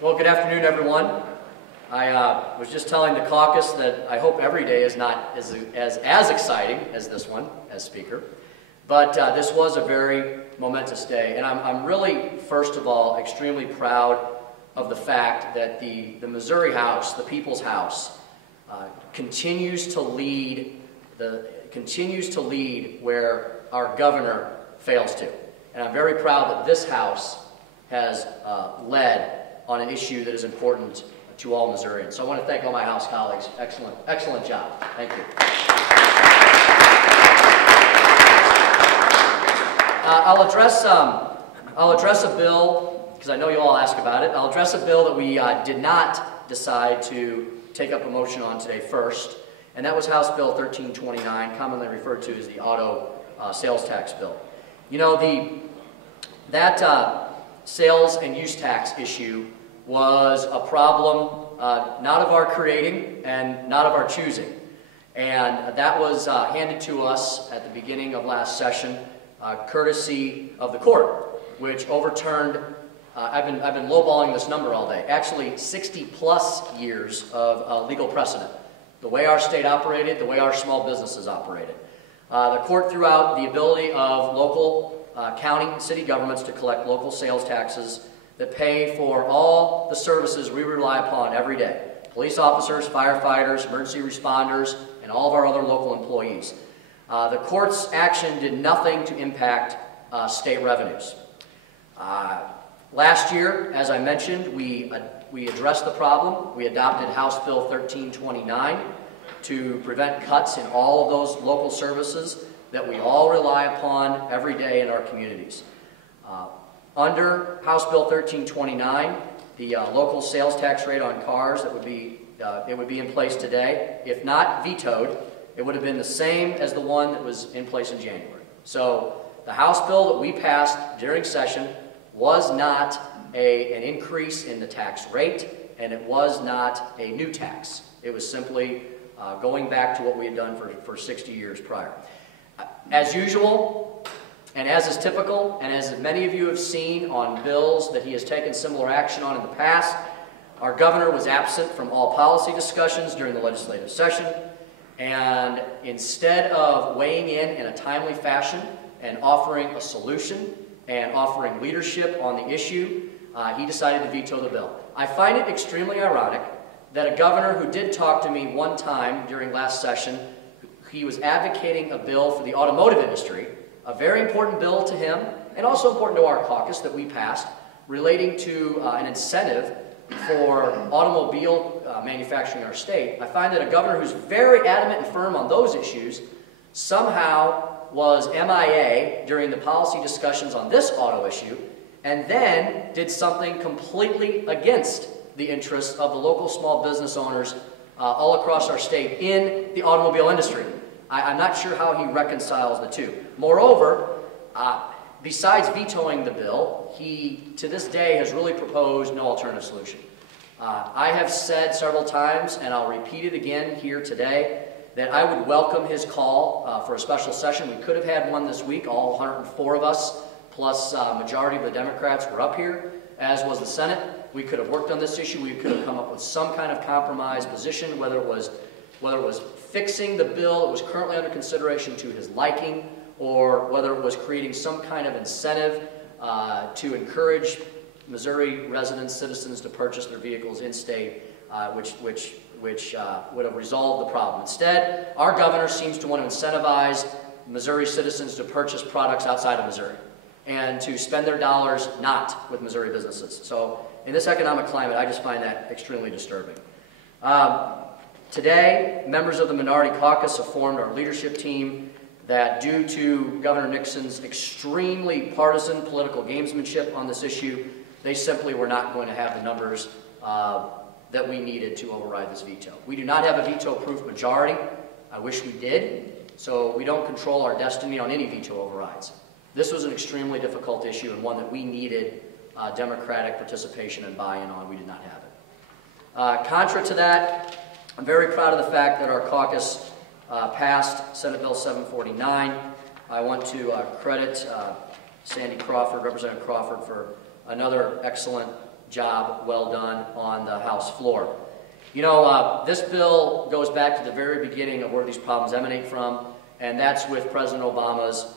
Well, good afternoon, everyone. I was just telling the caucus that I hope every day is not as exciting as this one as Speaker, but this was a very momentous day, and I'm really, first of all, extremely proud of the fact that the Missouri House, the People's House, continues to lead where our governor fails to, and I'm very proud that this House has led on an issue that is important to all Missourians. So I want to thank all my House colleagues. Excellent job. Thank you. I'll address a bill, because I know you all ask about it. I'll address a bill that we did not decide to take up a motion on today first, and that was House Bill 1329, commonly referred to as the auto sales tax bill. You know, that sales and use tax issue was a problem not of our creating and not of our choosing. And that was handed to us at the beginning of last session, courtesy of the court, which overturned, I've been lowballing this number all day, actually 60+ years of legal precedent. The way our state operated, the way our small businesses operated. The court threw out the ability of local county and city governments to collect local sales taxes that pay for all the services we rely upon every day. Police officers, firefighters, emergency responders, and all of our other local employees. The court's action did nothing to impact state revenues. Last year, as I mentioned, we addressed the problem. We adopted House Bill 1329 to prevent cuts in all of those local services that we all rely upon every day in our communities. Under House Bill 1329, the local sales tax rate on cars that would be in place today, if not vetoed, it would have been the same as the one that was in place in January. So the House bill that we passed during session was not an increase in the tax rate, and it was not a new tax. It was simply going back to what we had done for 60 years prior. As usual, and as is typical, and as many of you have seen on bills that he has taken similar action on in the past, our governor was absent from all policy discussions during the legislative session, and instead of weighing in a timely fashion and offering a solution and offering leadership on the issue, he decided to veto the bill. I find it extremely ironic that a governor who did talk to me one time during last session, he was advocating a bill for the automotive industry, a very important bill to him, and also important to our caucus that we passed, relating to an incentive for automobile manufacturing in our state. I find that a governor who's very adamant and firm on those issues somehow was MIA during the policy discussions on this auto issue, and then did something completely against the interests of the local small business owners all across our state in the automobile industry. I'm not sure how he reconciles the two. Moreover, besides vetoing the bill, he, to this day, has really proposed no alternative solution. I have said several times, and I'll repeat it again here today, that I would welcome his call for a special session. We could have had one this week. All 104 of us, plus majority of the Democrats, were up here, as was the Senate. We could have worked on this issue. We could have come up with some kind of compromise position, whether it was fixing the bill that was currently under consideration to his liking, or whether it was creating some kind of incentive to encourage Missouri residents, citizens to purchase their vehicles in-state, which would have resolved the problem. Instead, our governor seems to want to incentivize Missouri citizens to purchase products outside of Missouri and to spend their dollars not with Missouri businesses. So in this economic climate, I just find that extremely disturbing. Today, members of the Minority Caucus have formed our leadership team that, due to Governor Nixon's extremely partisan political gamesmanship on this issue, they simply were not going to have the numbers that we needed to override this veto. We do not have a veto-proof majority. I wish we did, so we don't control our destiny on any veto overrides. This was an extremely difficult issue and one that we needed Democratic participation and buy-in on. We did not have it. Contra to that, I'm very proud of the fact that our caucus passed Senate Bill 749. I want to credit Sandy Crawford, Representative Crawford, for another excellent job well done on the House floor. You know, this bill goes back to the very beginning of where these problems emanate from, and that's with President Obama's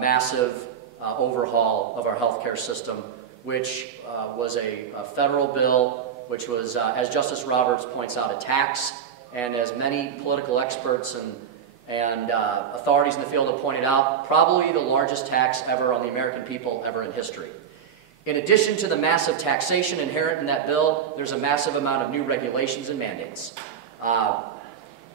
massive overhaul of our healthcare system, which was a federal bill, which was, as Justice Roberts points out, a tax, and as many political experts and authorities in the field have pointed out, probably the largest tax ever on the American people ever in history. In addition to the massive taxation inherent in that bill, there's a massive amount of new regulations and mandates.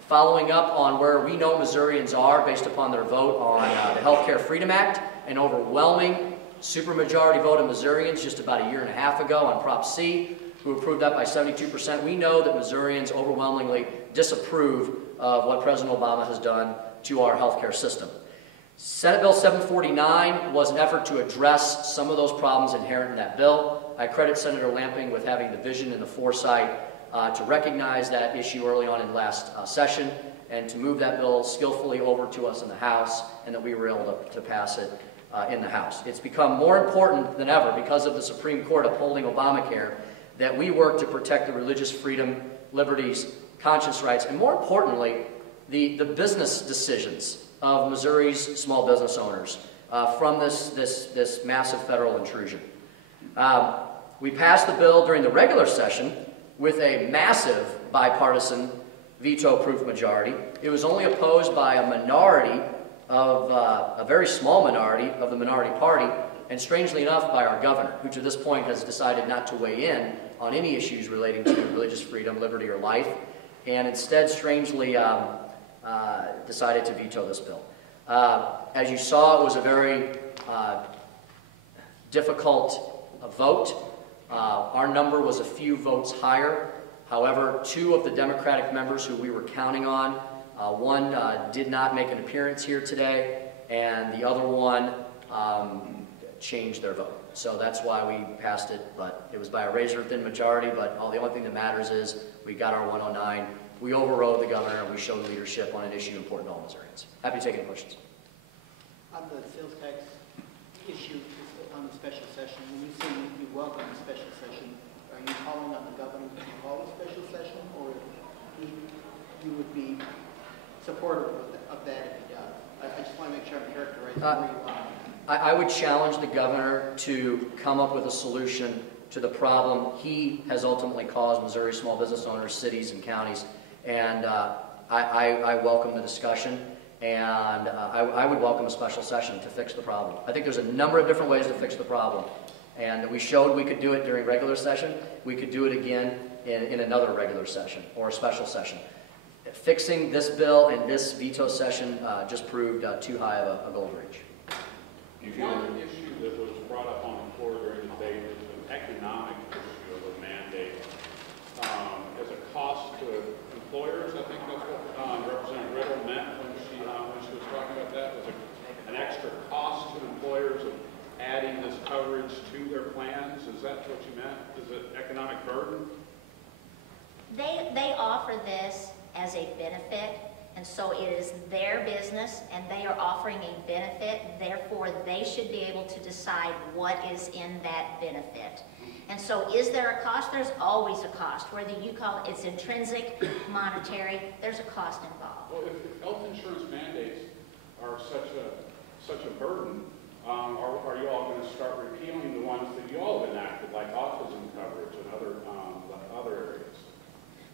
Following up on where we know Missourians are based upon their vote on the Healthcare Freedom Act, an overwhelming supermajority vote of Missourians just about a year and a half ago on Prop C, who approved that by 72%. We know that Missourians overwhelmingly disapprove of what President Obama has done to our healthcare system. Senate Bill 749 was an effort to address some of those problems inherent in that bill. I credit Senator Lamping with having the vision and the foresight to recognize that issue early on in last session and to move that bill skillfully over to us in the House, and that we were able to pass it in the House. It's become more important than ever because of the Supreme Court upholding Obamacare that we work to protect the religious freedom, liberties, conscience rights, and more importantly, the business decisions of Missouri's small business owners from this massive federal intrusion. We passed the bill during the regular session with a massive bipartisan veto-proof majority. It was only opposed by a minority of, a very small minority of the minority party, and strangely enough by our governor, who to this point has decided not to weigh in on any issues relating to religious freedom, liberty, or life, and instead strangely decided to veto this bill. As you saw, it was a very difficult vote. Our number was a few votes higher. However, two of the Democratic members who we were counting on, one did not make an appearance here today, and the other one changed their vote. So that's why we passed it, but it was by a razor-thin majority, but the only thing that matters is we got our 109. We overrode the governor, and we showed leadership on an issue important to all Missourians. Happy to take any questions. On the sales tax issue on the special session, when you say you welcome the special session, are you calling on the governor to call a special session, or you would be supportive of that if he does? I just want to make sure I'm characterizing where you are. I would challenge the governor to come up with a solution to the problem he has ultimately caused Missouri small business owners, cities, and counties. And I welcome the discussion, and I would welcome a special session to fix the problem. I think there's a number of different ways to fix the problem, and we showed we could do it during regular session. We could do it again in another regular session or a special session. Fixing this bill in this veto session just proved too high of a gold reach. One issue that was brought up on the floor during the debate is an economic issue of a mandate as a cost to employers. I think that's what Representative Riddle meant when she was talking about that. Was an extra cost to employers of adding this coverage to their plans. Is that what you meant? Is it economic burden? They offer this as a benefit, and so it is their business, and they are offering a benefit. Therefore, they should be able to decide what is in that benefit. And so is there a cost? There's always a cost. Whether you call it it's intrinsic, monetary, there's a cost involved. Well, if health insurance mandates are such a burden, are you all going to start repealing the ones that you all have enacted, like autism coverage and other areas?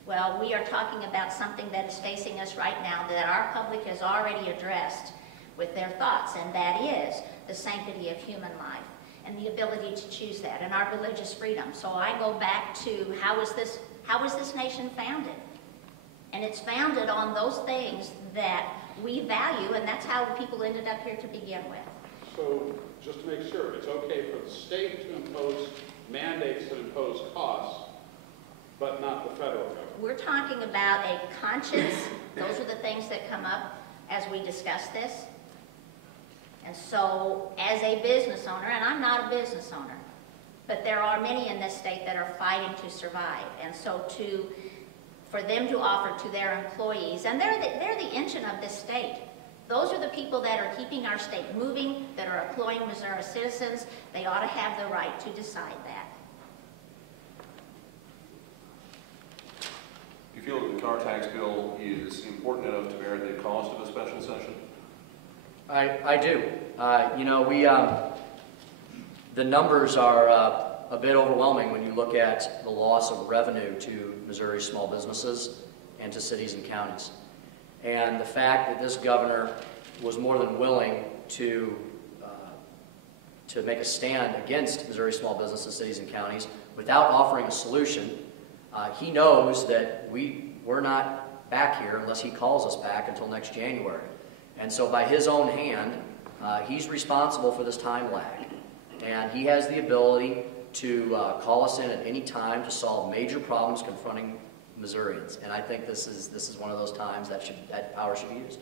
Well, we are talking about something that is facing us right now that our public has already addressed with their thoughts, and that is the sanctity of human life and the ability to choose that, and our religious freedom. So I go back to how is this nation founded? And it's founded on those things that we value, and that's how people ended up here to begin with. So just to make sure, it's okay for the state to impose mandates that impose costs, but not the federal government. We're talking about a conscience. Those are the things that come up as we discuss this. And so as a business owner, and I'm not a business owner, but there are many in this state that are fighting to survive. And so for them to offer to their employees, and they're the engine of this state. Those are the people that are keeping our state moving, that are employing Missouri citizens. They ought to have the right to decide that. the car tax bill is important enough to merit the cost of a special session? I do. You know, the numbers are a bit overwhelming when you look at the loss of revenue to Missouri small businesses and to cities and counties. And the fact that this governor was more than willing to make a stand against Missouri small businesses, cities, and counties without offering a solution, he knows that we're not back here unless he calls us back until next January. And so by his own hand, he's responsible for this time lag. And he has the ability to call us in at any time to solve major problems confronting Missourians. And I think this is one of those times that power should be used.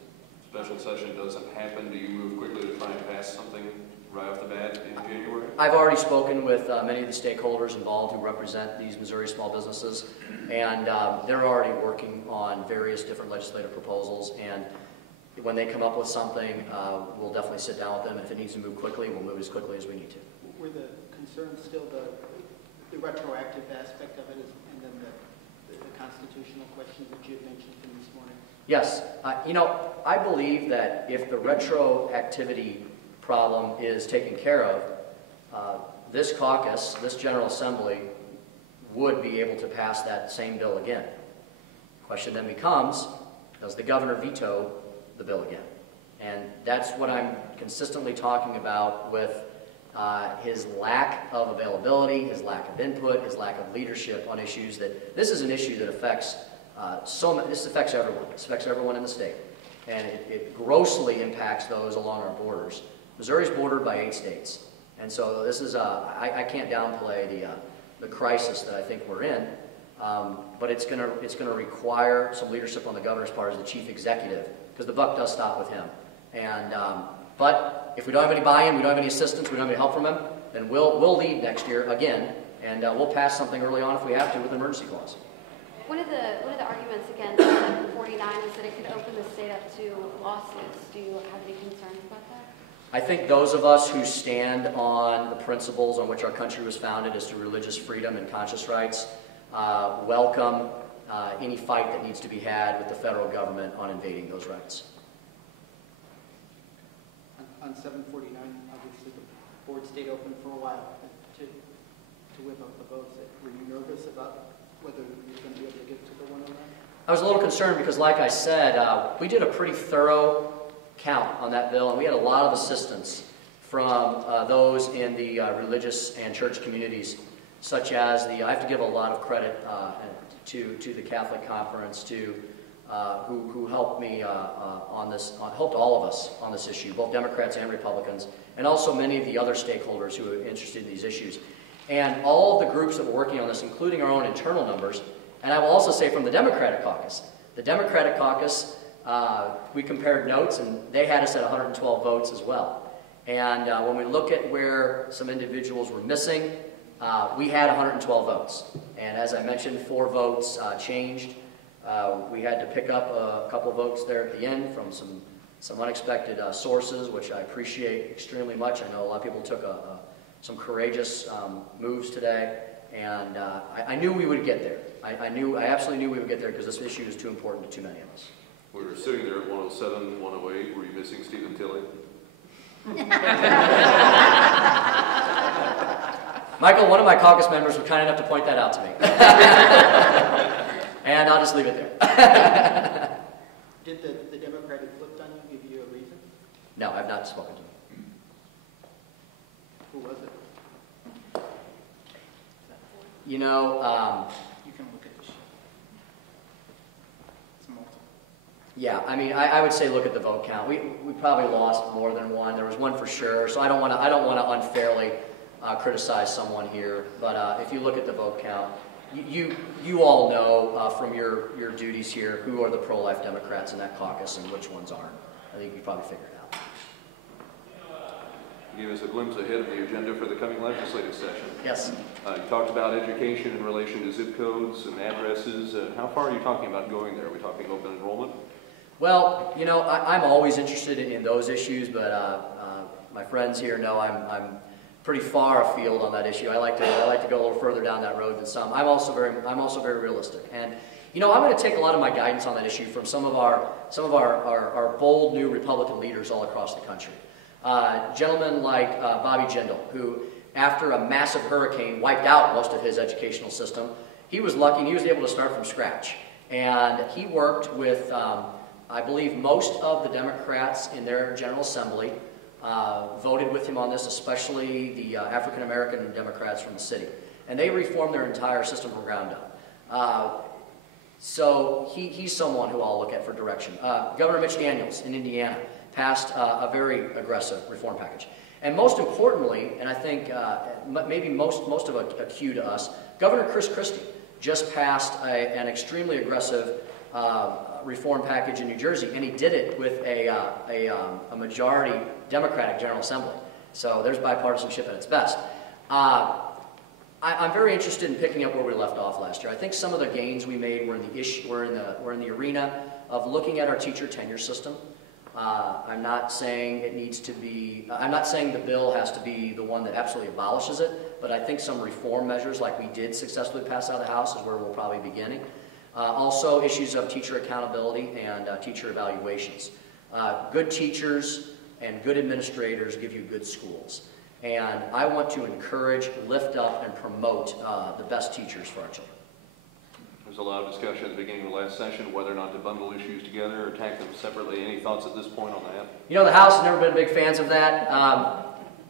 Special session doesn't happen. Do you move quickly to try and pass something right off the bat in January? I've already spoken with many of the stakeholders involved who represent these Missouri small businesses, and they're already working on various different legislative proposals. And when they come up with something, we'll definitely sit down with them. If it needs to move quickly, we'll move as quickly as we need to. Were the concerns still the retroactive aspect of it, and then the constitutional questions that you had mentioned from this morning? Yes. You know, I believe that if the retroactivity problem is taken care of, this caucus, this General Assembly, would be able to pass that same bill again. The question then becomes, does the governor veto the bill again? And that's what I'm consistently talking about with his lack of availability, his lack of input, his lack of leadership on issues that, this is an issue that affects this affects everyone. This affects everyone in the state. And it grossly impacts those along our borders. Missouri's bordered by 8 states. And so this is, I can't downplay the crisis that I think we're in, but it's gonna require some leadership on the governor's part as the chief executive, because the buck does stop with him. And, but if we don't have any buy-in, we don't have any assistance, we don't have any help from him, then we'll lead next year again, and we'll pass something early on if we have to with an emergency clause. One of the arguments against 749 is that it could open the state up to lawsuits. Do you have any concerns about that? I think those of us who stand on the principles on which our country was founded as to religious freedom and conscious rights welcome any fight that needs to be had with the federal government on invading those rights. On 749, obviously the board stayed open for a while to whip up the votes. Were you nervous about whether you were going to be able to get to the 109? I was a little concerned because, like I said, we did a pretty thorough count on that bill, and we had a lot of assistance from those in the religious and church communities, such as I have to give a lot of credit to the Catholic Conference, who helped me on this, helped all of us on this issue, both Democrats and Republicans, and also many of the other stakeholders who are interested in these issues. And all of the groups that were working on this, including our own internal numbers, and I will also say from the Democratic caucus. The Democratic caucus, we compared notes, and they had us at 112 votes as well. And when we look at where some individuals were missing, we had 112 votes. And as I mentioned, 4 votes changed. We had to pick up a couple of votes there at the end from some unexpected sources, which I appreciate extremely much. I know a lot of people took some courageous moves today, and I knew we would get there. I absolutely knew we would get there because this issue is too important to too many of us. We were sitting there at 107, 108. Were you missing Stephen Tilley? Michael, one of my caucus members was kind enough to point that out to me. And I'll just leave it there. Did the Democratic flip on you give you a reason? No, I've not spoken to him. Who was it? You know, you can look at the sheet. It's multiple. Yeah, I mean, I would say look at the vote count. We probably lost more than one. There was one for sure. So I don't want to unfairly criticize someone here. But if you look at the vote count, you all know from your duties here who are the pro-life Democrats in that caucus and which ones aren't. I think you probably figured it out. Give us a glimpse ahead of the agenda for the coming legislative session. Yes. You talked about education in relation to zip codes and addresses. How far are you talking about going there? Are we talking open enrollment? Well, you know, I'm always interested in those issues, but my friends here know I'm pretty far afield on that issue. I like to go a little further down that road than some. I'm also very realistic. And you know, I'm going to take a lot of my guidance on that issue from some of our bold new Republican leaders all across the country. Gentlemen like Bobby Jindal, who after a massive hurricane wiped out most of his educational system, he was lucky and he was able to start from scratch. And he worked with, I believe, most of the Democrats in their General Assembly voted with him on this, especially the African American Democrats from the city. And they reformed their entire system from ground up. So he's someone who I'll look at for direction. Governor Mitch Daniels in Indiana passed a very aggressive reform package. And most importantly, and I think maybe most of a cue to us, Governor Chris Christie just passed an extremely aggressive reform package in New Jersey, and he did it with a majority Democratic General Assembly. So there's bipartisanship at its best. I'm very interested in picking up where we left off last year. I think some of the gains we made were in the arena of looking at our teacher tenure system. I'm not saying it needs to be. I'm not saying the bill has to be the one that absolutely abolishes it, but I think some reform measures, like we did successfully pass out of the House, is where we'll probably be beginning. Also, issues of teacher accountability and teacher evaluations. Good teachers and good administrators give you good schools. And I want to encourage, lift up, and promote the best teachers for our children. There's a lot of discussion at the beginning of the last session whether or not to bundle issues together or attack them separately. Any thoughts at this point on that? You know, the House has never been big fans of that,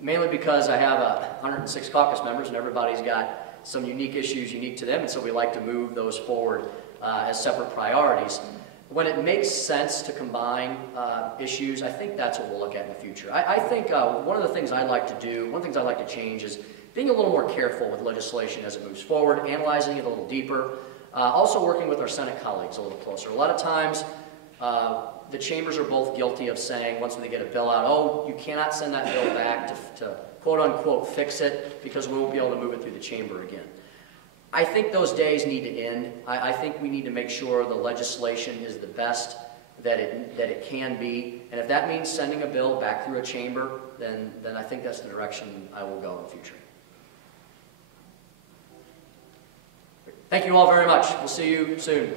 mainly because I have 106 caucus members, and everybody's got some unique issues unique to them, and so we like to move those forward as separate priorities. When it makes sense to combine issues, I think that's what we'll look at in the future. I think one of the things I'd like to do, one of the things I'd like to change is being a little more careful with legislation as it moves forward, analyzing it a little deeper, also working with our Senate colleagues a little closer. A lot of times, the chambers are both guilty of saying, once they get a bill out, oh, you cannot send that bill back to quote-unquote fix it because we won't be able to move it through the chamber again. I think those days need to end. I think we need to make sure the legislation is the best that it can be. And if that means sending a bill back through a chamber, then I think that's the direction I will go in the future. Thank you all very much. We'll see you soon.